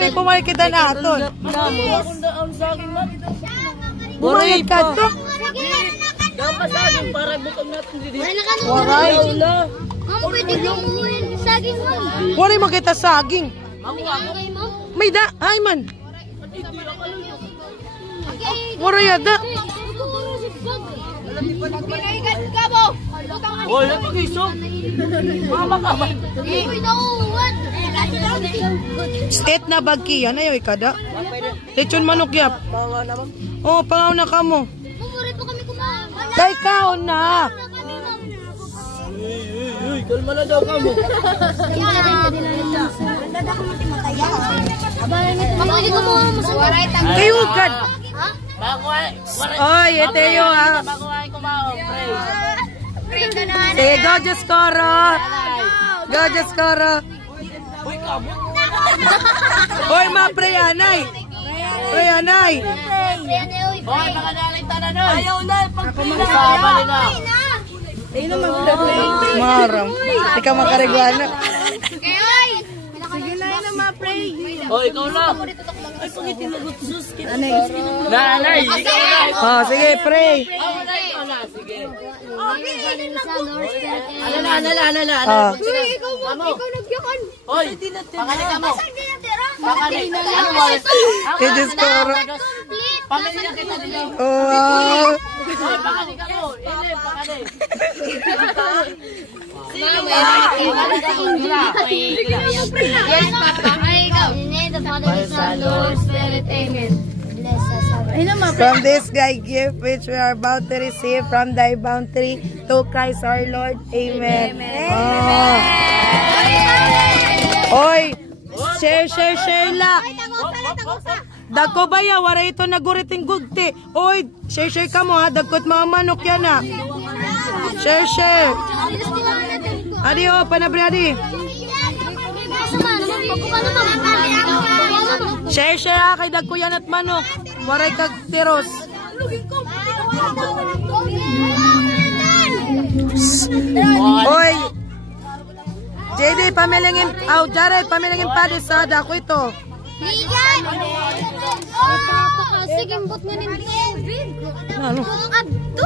may pumalik kita na aton. Bumayad ka to. Saging para butang natin dito. Waray. Pwede kong saging mo. Waray makita saging. May da. Ay man. Waray ada. Pinaigat ka mo. Wala pag isog. Mama ka man. State na bagki yan ayo ikada. Lechon manok yap. Oh, pangaw na ka mo. Mumuri po kami kumain. Day kaon na. Kalma na daw ka mo. Kayo gad. Oy, ito yung Bago ay kumaon, pray. sige, go just koro. Go just koro. Uy, kamo. Hoy, ma preyanay. Preyanay. Hoy, mga naling tanan nun. Ayaw na, pagpila. Sabali na. Maram. Di ka makaregwana. Sige na yun ang ma-pray. Hoy, ikaw lang. Ay, pangitin na gutsus. Nanay, ikaw lang. Oh, sige, pray. Ikaw na, sige. Alala. Oh. Ikaw nagyakan. Hoy, pakali ka mo. Pakali. Ano mo? You just koro. Pamilya kita dito. Oh. Hoy, pakali ka mo. Ile, pakali. Yes, Papa. In the name of the Father, the Son, Lord, Spirit. Amen. Bless us. From this guy gift which we are about to receive from thy bounty to Christ our Lord. Amen. Oh. Oy, share la. Dagko ba ya? Wara ito naguriting gugti. Oy, share ka mo ha. Dagkot mga manok yan ha. Share. Adi o, panabre adi. Share ha, kay dagko yan at manok. Waray kag tiros. Oy, JD, pamilingin, Jared, pamilingin pa di sa dako ito. Ligan! Napakasigimbot nga ng David. Ano? Adto?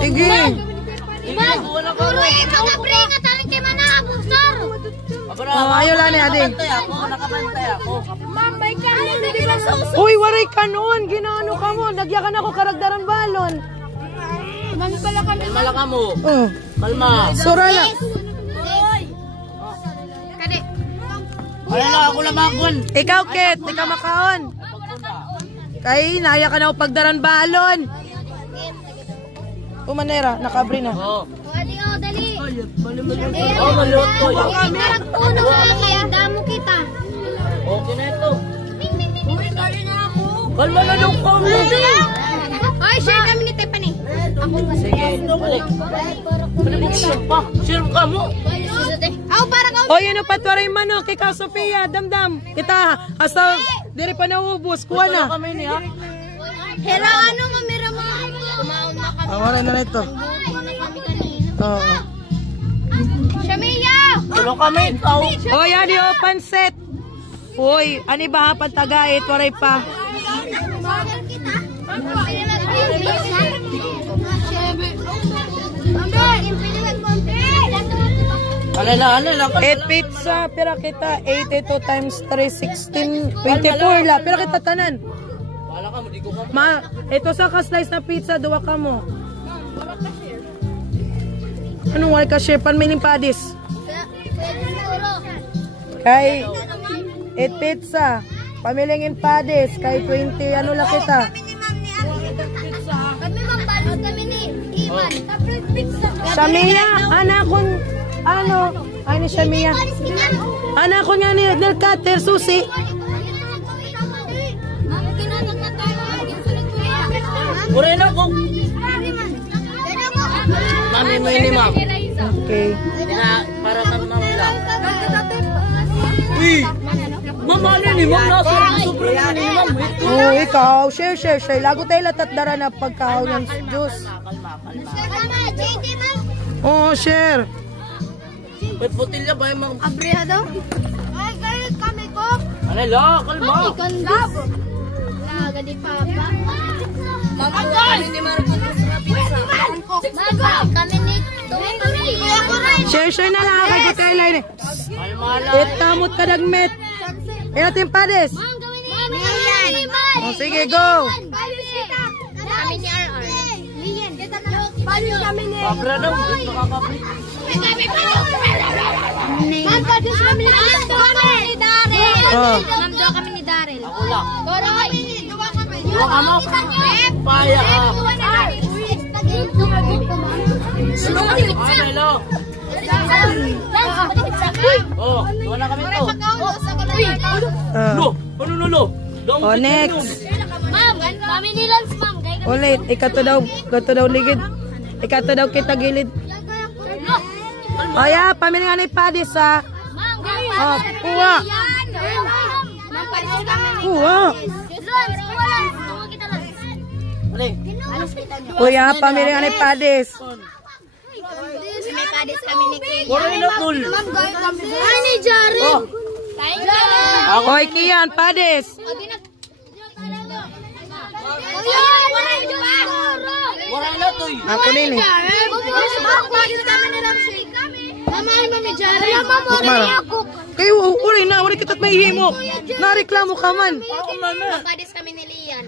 Sige. Puro ikaw na pre nga taling kay manabog, sir. Oh, ayaw lang ni adi. Nakabantay ako. Mambay ka na, hindi ba susunod? Uy, waray ka noon. Ginaano ka mo. Nagyakan ako karagdaran balon. Man pala kami. Kalma ka mo. Oh. Kalma. Sura na. Kade. Wala ako lamakon. Ikaw, Ket. Ikaw makaon. Kay, naya ka na ako pagdaran balon. Umanera, nakabri na. Oo. Dali. Oh, maluot ko. Nagpuno ka kaya damo kita. Okay na ito. Kalma na daw ko. Ay, share kami ni Tepani. Ako nga. Sige, balik. Share ka mo. Ako para ka. O, yun ang patwaray manok. Ikaw, Sofia, damdam. Kita, hasta, diri pa naubos. Kuha na. Kami niya. Hera, ano mamira mo? Kumaon na kami. Waray na ito. Oo. Shamiya! Tulong kami. Ikaw. O, yan yung panset. Uy, ani ba ha, pantagait, waray pa. Alala. Pizza, pira kita, 82 times 3, 16, 24 la. Pira kita tanan. Wala ka mo, di ko ka. Ma, ito sa ka-slice na pizza, duwa ka mo. Anong wala ka share? Panmiling padis. Kay, 8 pizza. Pamilingin padis. Kay 20, ano lang kita. Kami magbalot kami ni Iman. Shamiya, anak ko, ano? Ay ni Shamiya. Anak ko nga ni Edner Cutter, susi. Murena ko. Mami mo ini, ma'am. Okay. Para kang mamla. Uy! Mama, ano ni ma'am? Nasa sobrang ni ma'am. Oh, ikaw, share. Lago tayo latat dara na pagkahaw ng Diyos. Oh, share. May putilya ba yung mga... Abriya daw? Ay, kayo kami ko. Ano Hello, kalma. Ikondab. Laga di papa. Mama guys, hindi marunong sa pizza. Mama, kami ni Share na lang kay Gutay ni. Ay, malay. Itamot ka dagmet. Inatin pades. Ma'am, gawin ni Lian. Oh, sige, go. Kami ni RR. Lian. Paano kami ni? Pabra daw, hindi makakapli. Ma'am, paano kami ni Daryl? Oh. Ma'am, daw kami ni Daryl. Ako lang. Goroy. Duwa ka mo. Paya ka. Hello. Oh, duwa na kami to. Lo, ano lo? Oh, next. Ma'am, kami ni Lance, ma'am. Ulit, ikato daw ligid. Ikato daw kita gilid. Aya, pamili nga ni Padis ha. Oh, kuha. Ma'am, palis kami. Kuha. Lance, kuha Lance. Tuwa kita Lance. Ano? Kuya, pamili nga ni Padis. May padis kami ni King. Wala na tol. Ani Jaren. Ako. Hoy, Kian, Padis. Wala na toy. Ako nini. Padis kami ni Ramsey. Mama, mami Jaren. Mara. Kayo, uri na, uri kitat may himo. Nareklamo ka man. Ako mama. Padis kami ni Lian.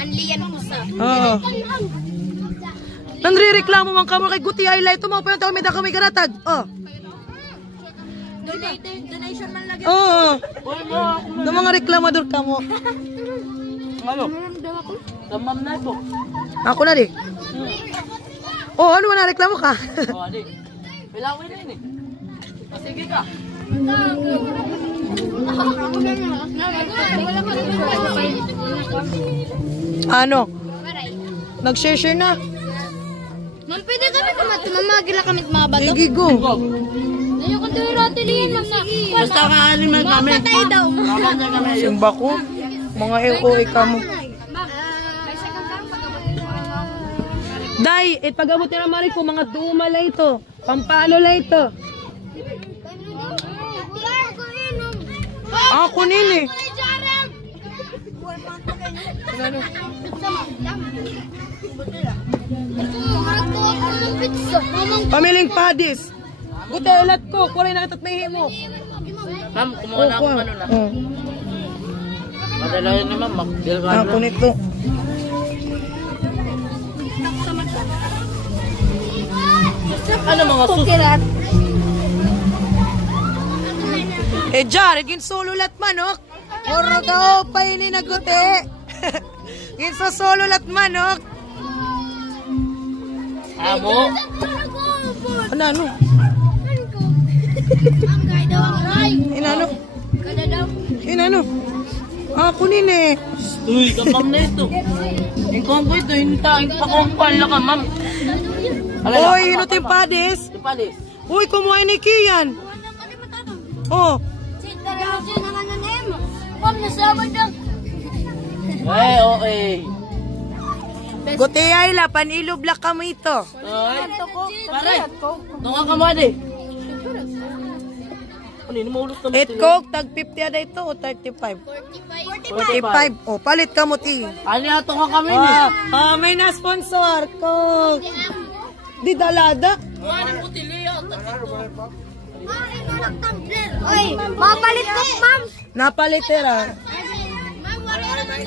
An Lian Pusa. Oo. Nangre-reklamo man kamo kay Guti highlight mo pa yung tao may daka may garatag. Oh. Donation man lagi. Oo. Wala mo. Do mga reklamador kamo. Ano? Tamam na ito. Ako na di. Oh, ano na reklamo ka? Oh, adi. Pilawin na yun eh. Sige ka. Ano? Nag-share na. Ma'am, pwede kami kumamagila kami mga bato. Sige, go. Ayoko kong tuwiro at tulihin, ma'am na. Basta kaanin man kami. Patay daw. Kapag na kami. Simba ko. Mga eko kamo. Day, ipagabot na naman ko mga dumala ito. Pampalo la ito. Ako nini. Pamiling Padis. Gutelat ko, kulay na kitat may himo. Ma'am, kumuha na ako ano na. Madala yun naman, makdil ka Ako na. nito. Ano mga sus? Eh, Jar, ginsolo lat manok. Puro daw pa ini naguti. Ginsolo lat manok. Amo? Ano? Inano? Inano? Ako nini. Uy, kapam na ito. Ikaw ko ito, hintahin pa kong pala ka, ma'am. Oy, hinutin Padis. Si Palis. Uy, kumuha ni Kian. Oh. Okay. Guti ay la, paniloblak kamo ito. Ay, pare. Tunga ka mo, adi. Ano yun, maulot na It Coke, tag 50 ada ito o 35? 45. Oh, palit kamo ti. Ano yan, tunga kami ni. May na-sponsor. Coke. Di dalada. Oy, mapalit ko, ma'am. Napalitera. Ma'am, wala naman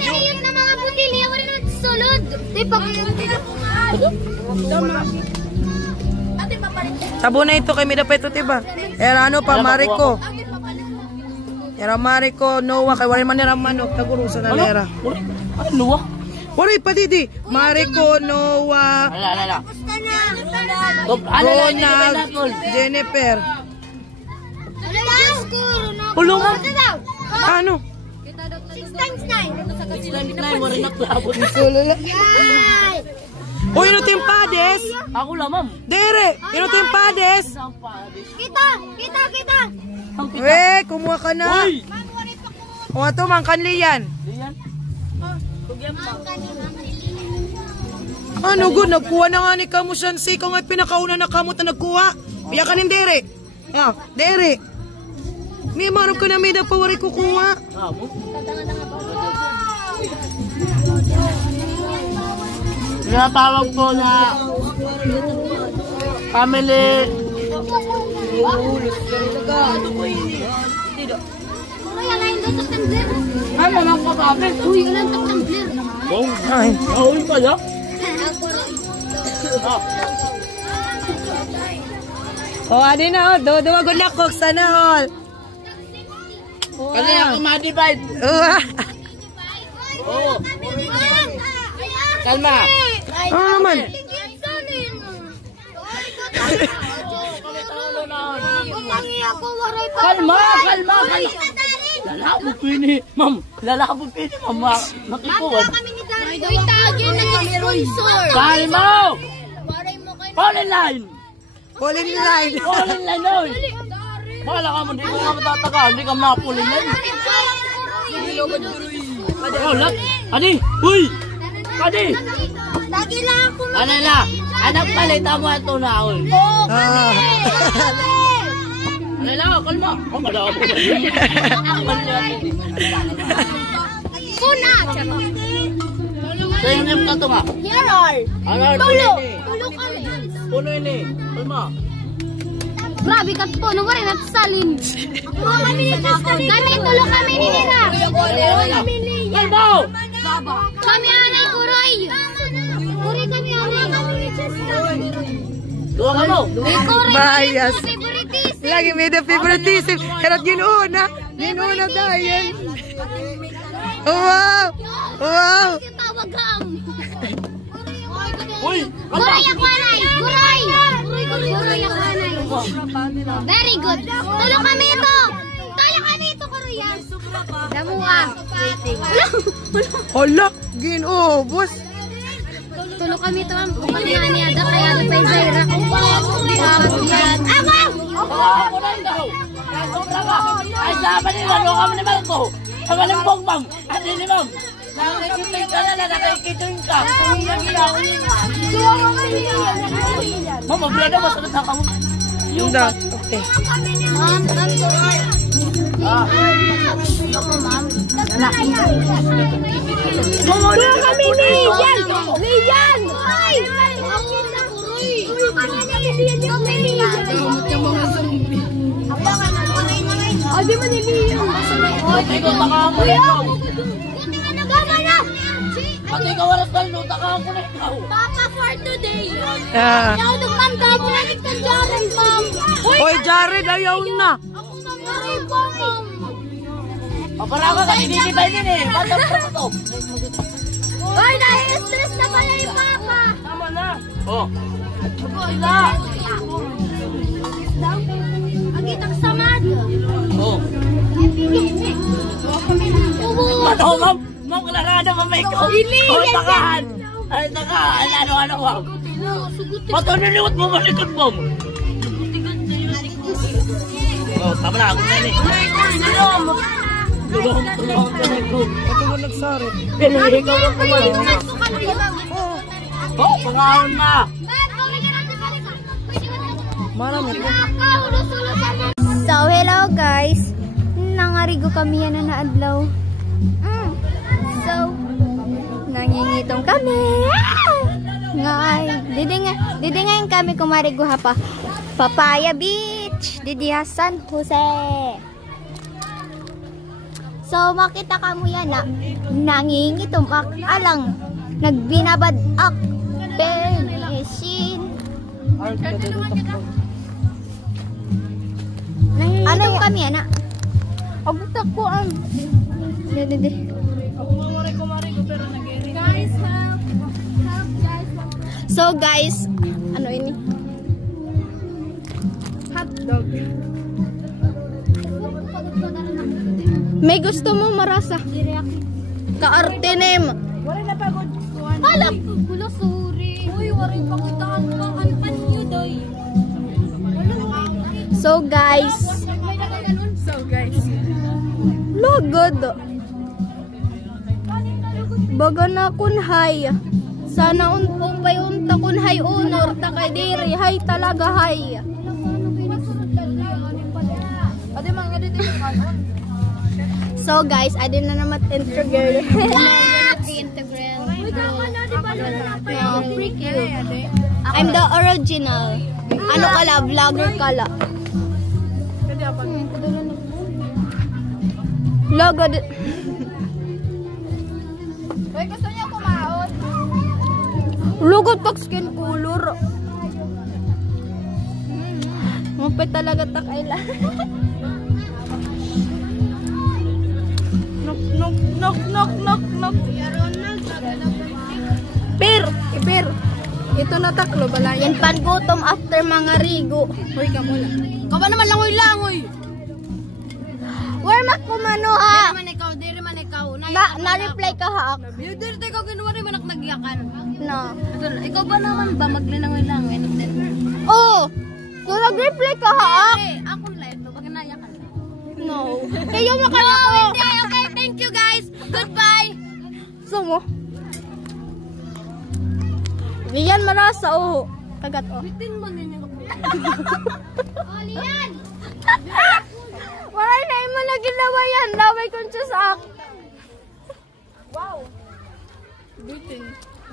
ayun na mga butilya, wala na sulod. Di pa Ate, mapalit ko. Tabo na ito kay Mida Peto, tiba. Era ano pa, Mariko. Era Mariko, Noah, kay wala man nira manok. Tagurusa na nera. Ano wa? Wala pa didi. Mariko, Noah, Ala. Gusto na. Ronald, Jennifer. Ulo mo. Ano? 6 times 9. Solo lang. Uy, inutin Padis. Ako lang, ma'am. Dere, inutin Padis. Kita. We, kumuha ka na. Uy! O ito, mangkanli yan. Diyan. Ano good, nagkuha na nga ni Kamu Shansi. Kung ay pinakauna na kamot na nagkuha. Biya ka nin Dere. Ah, Dere. May marap ko na may napawari kukuha. Tinatawag po na family. Ano lang po kami? Uy, ilan tak tumbler? Ay. Uy pala? Oh, ano na, oh. Duwagod na cook. Sana all. Kasi ako ma-divide. Oo. Kalma. Oh, naman. Kalma. Lalabog ko yun eh. Ma'am, lalabog ko yun eh. Ma'am, nakikuwad. Uy, tagin na sponsor. Kalma! Fall in line! Fall in line. Fall in line, oy! Bakala ka mo, di mo nga matataka. Hindi ka ma-fall in line. Oh, lag! Adi! Uy! Adi! Lagi lang ako. Ano na? Anak palita mo ito na, oy! Ah. Ano na? Kalma! Oh, malaka mo. Puna. Sa'yo yung kato nga. Here are. Ano? Tulo. Tulo kami. Puno yun eh. Kalma. Grabe ka po. Nung rin at salin. Kami tulo kami ni Nina. Kalma! Kami anay kuroy. Kuroy kami anay. Duwa ka mo. Bias. Favoritism. Lagi may the favoritism. Karat ginuna. Ginuna dahil. Wow! Wow! Tawagam. Uy! Kuroy ako anay. Kuroy. Kuroy ako anay. Very good. Tulo kami ito. Tulo kami ito, kuroy. Damuha. Hala! Ginubos! Tulo kami ito. Ang pangyaniyada kaya ano pa yung Zaira. Yan. Ako! Ako na yun daw. Sobra ka. Ay, sabi nila, luka mo ni Marco. Pagalimbong, ma'am. Ano ni ma'am? Nakikituin ka na, nakikituin ka. Ma'am, mablada, masagot na ka mo. Hindi. Okay. Ma'am, tulo kami ni Lian! Lian! Ay! Oh, di mo ni Lian. Pati ko, taka mo na ikaw. Buti nga nagama na! Pati ikaw, waras ka, no, taka mo na ikaw. Papa for today. Ah. Ayaw nagmanda mo na kita Jared, ma'am. Oy, Jared, ayaw na. Ako nangaray po, ma'am. Papara ka, kaninilibay din eh. Bata pa ito. Hoy, nai-stress na pala yung Papa. Tama na. Oh. Sila. Ang itak samad. Oh. Ano, ma'am? Ma'am, kalarada, mamay ko. Oh, takahan. Ay, takahan. Ano, ma'am? Bato, niliwat mo malikot, ma'am. Oh, tama na. Ako na yun eh. Tulong ka na ko. Ito mo nagsari. Pinahin ka mo kumain. Oh, pangahon ma. Marami ko. So, hello guys. Nangarigo kami yan na adlaw. So, nangingitong kami. Ngay, didi ngayon kami kumarigo ha pa. Papaya Beach, didi San Jose. So, makita ka mo yan na nangingitumak alang nagbinabadak penisin. Nangingitom kami yan na. Abutak ko ang dede. Guys, help guys. So guys, ano ini? Hotdog. May gusto mo marasa? Kaarte name. Wala na pagod. Halap! Kula, sorry. Uy, waring pakitaan mo ang panyo, doy. So, guys. Lagod. Baga na kunhay. Sana umpay unta kunhay unor. Takay diri. Hay talaga hay. Ade, mga dito So guys, I did na naman integral. I'm the original. Ano kala? Vlogger kala. Logo. Uy, gusto niya kumaon. Logo tak skin color. Mupit talaga tak ayla. Nok. Per. Ito na taklo bala. Yan pangutom after mga rigo. Hoy, kamo lang. Ka ba naman langoy-langoy? Where mak kumano ha? Diri man ikaw. Na-reply ka ha? Diri tayo kinuha rin manak nagyakan. No. Ikaw ba naman ba maglinangoy-langoy? Oh! So nag-reply ka ha? Ako live, pag nayakan. No. Kayo makano ko. Okay, thank you guys. Goodbye. So mo? Lian marasa oh. Kagat oh. Bitin mo ninyo. Lian! Wala na mo na ginawa yan. Laway ko siya sa akin.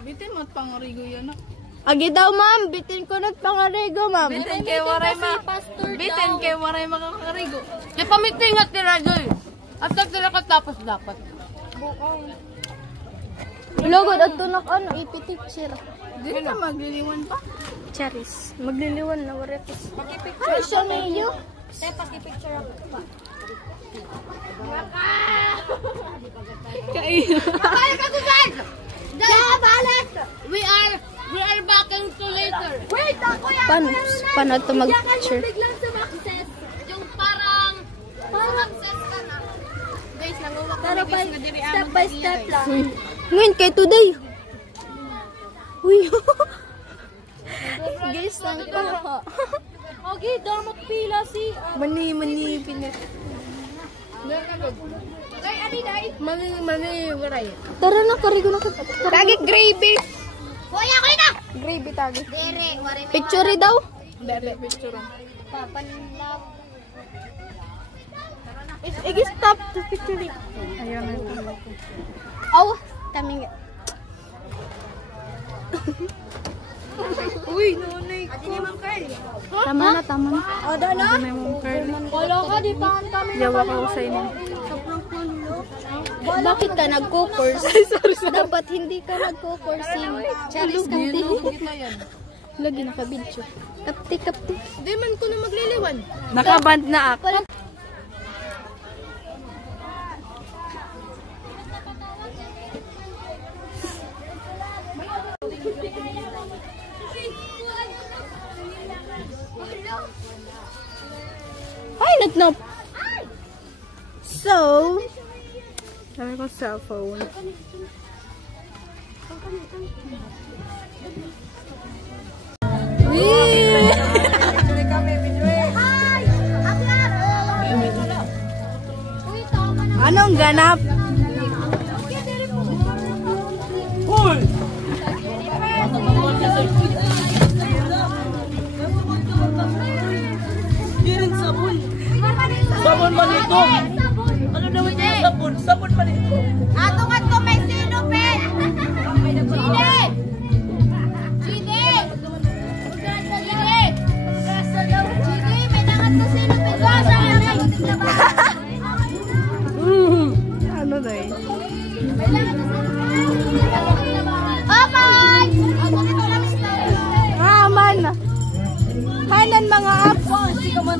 Bitin mo at pangarigo yan. Agi daw ma'am. Bitin ko nagpangarigo ma'am. Bitin kay waray makakarigo. Kaya pamitingat ni Rajoy. At sila ka tapos dapat. Lugod at tunak ano. Ipititsir. Di ka magliliwan pa. Charis. Magliliwan na warepis. Ay, siya na iyo. Pakipicture ako pa. We are backing to later. Wait, ako yan. Paano ito mag-picture? Yung parang access ka na. Guys, nanguwak Pero kami guys na diri step by step lang. Ngayon kay today. Uy. Guys, ang kaha. Okay, damat pila si Mani pinag. Kay ani dai. Mani waray. Tara na, karigo na kita. Tagi gravy. Kuya, kuya na! Gravy tagi. Dere, waray. Picture daw. Dere picture. Papanlap. Stop to picture. Ayun na ito. Oh, taming. Uy, nunay ko. Adi ni Ma'am Carl. Tama na. Ada na? Adi ni Ma'am Carl. Wala ka, di pa kami na. Yawa ko sa inyo. Bakit ka nagko-course? Dapat hindi ka nagko-coursing. Charis ka din. Lagi naka-video. Kapti. Di man ko na magliliwan. Nakaband na ako. Ay, nagnop. So, Sabi ko cellphone. anong ganap? Uy! Sabon man ito! Ano naman yung sabon? Sabon man ito! Ato may sino, pe! Gine! May nangat na sino, pe! Ano na eh? Aman! Aman. Hanan mga apos. Hindi ka man